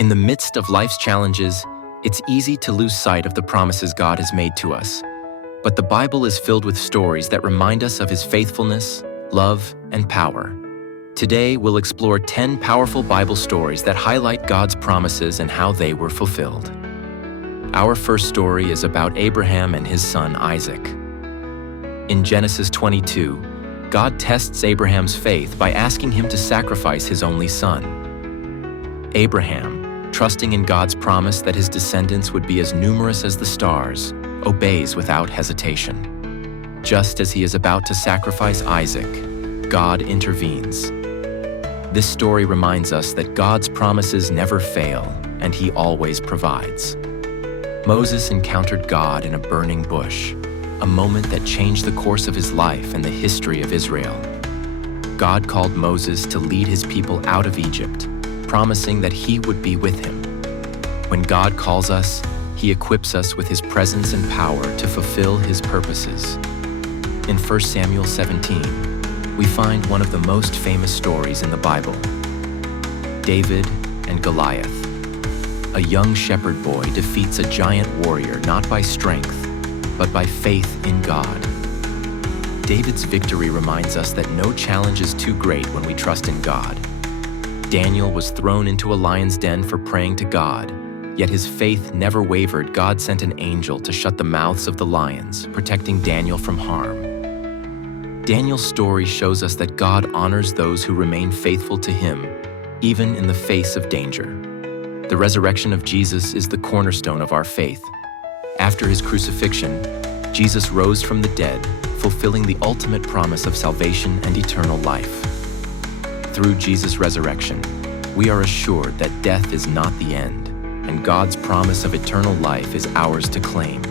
In the midst of life's challenges, it's easy to lose sight of the promises God has made to us. But the Bible is filled with stories that remind us of His faithfulness, love, and power. Today, we'll explore 10 powerful Bible stories that highlight God's promises and how they were fulfilled. Our first story is about Abraham and his son Isaac. In Genesis 22, God tests Abraham's faith by asking him to sacrifice his only son. Abraham, trusting in God's promise that his descendants would be as numerous as the stars, obeys without hesitation. Just as he is about to sacrifice Isaac, God intervenes. This story reminds us that God's promises never fail, and He always provides. Moses encountered God in a burning bush, a moment that changed the course of his life and the history of Israel. God called Moses to lead His people out of Egypt, promising that He would be with him. When God calls us, He equips us with His presence and power to fulfill His purposes. In 1 Samuel 17, we find one of the most famous stories in the Bible, David and Goliath. A young shepherd boy defeats a giant warrior not by strength, but by faith in God. David's victory reminds us that no challenge is too great when we trust in God. Daniel was thrown into a lion's den for praying to God, yet his faith never wavered. God sent an angel to shut the mouths of the lions, protecting Daniel from harm. Daniel's story shows us that God honors those who remain faithful to Him, even in the face of danger. The resurrection of Jesus is the cornerstone of our faith. After His crucifixion, Jesus rose from the dead, fulfilling the ultimate promise of salvation and eternal life. Through Jesus' resurrection, we are assured that death is not the end, and God's promise of eternal life is ours to claim.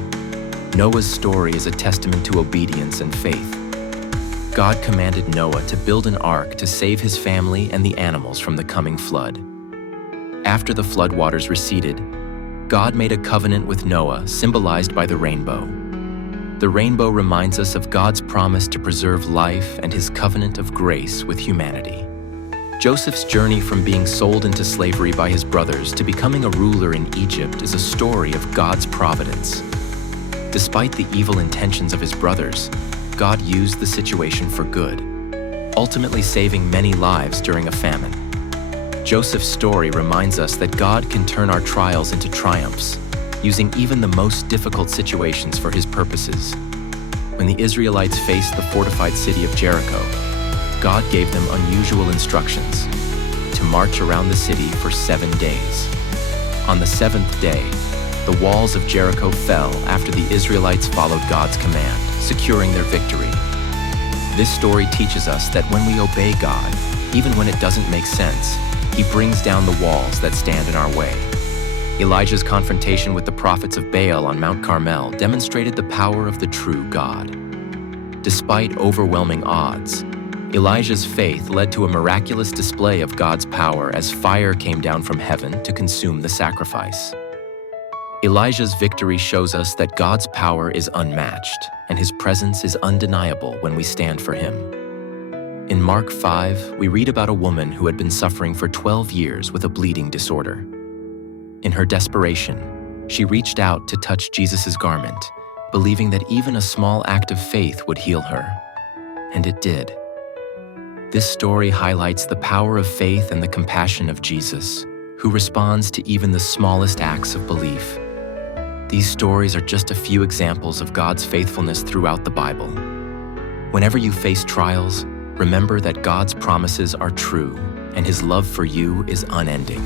Noah's story is a testament to obedience and faith. God commanded Noah to build an ark to save his family and the animals from the coming flood. After the flood waters receded, God made a covenant with Noah, symbolized by the rainbow. The rainbow reminds us of God's promise to preserve life and His covenant of grace with humanity. Joseph's journey from being sold into slavery by his brothers to becoming a ruler in Egypt is a story of God's providence. Despite the evil intentions of his brothers, God used the situation for good, ultimately saving many lives during a famine. Joseph's story reminds us that God can turn our trials into triumphs, using even the most difficult situations for His purposes. When the Israelites faced the fortified city of Jericho, God gave them unusual instructions to march around the city for 7 days. On the 7th day, the walls of Jericho fell after the Israelites followed God's command, securing their victory. This story teaches us that when we obey God, even when it doesn't make sense, He brings down the walls that stand in our way. Elijah's confrontation with the prophets of Baal on Mount Carmel demonstrated the power of the true God. Despite overwhelming odds, Elijah's faith led to a miraculous display of God's power as fire came down from heaven to consume the sacrifice. Elijah's victory shows us that God's power is unmatched, and His presence is undeniable when we stand for Him. In Mark 5, we read about a woman who had been suffering for 12 years with a bleeding disorder. In her desperation, she reached out to touch Jesus' garment, believing that even a small act of faith would heal her. And it did. This story highlights the power of faith and the compassion of Jesus, who responds to even the smallest acts of belief. These stories are just a few examples of God's faithfulness throughout the Bible. Whenever you face trials, remember that God's promises are true and His love for you is unending.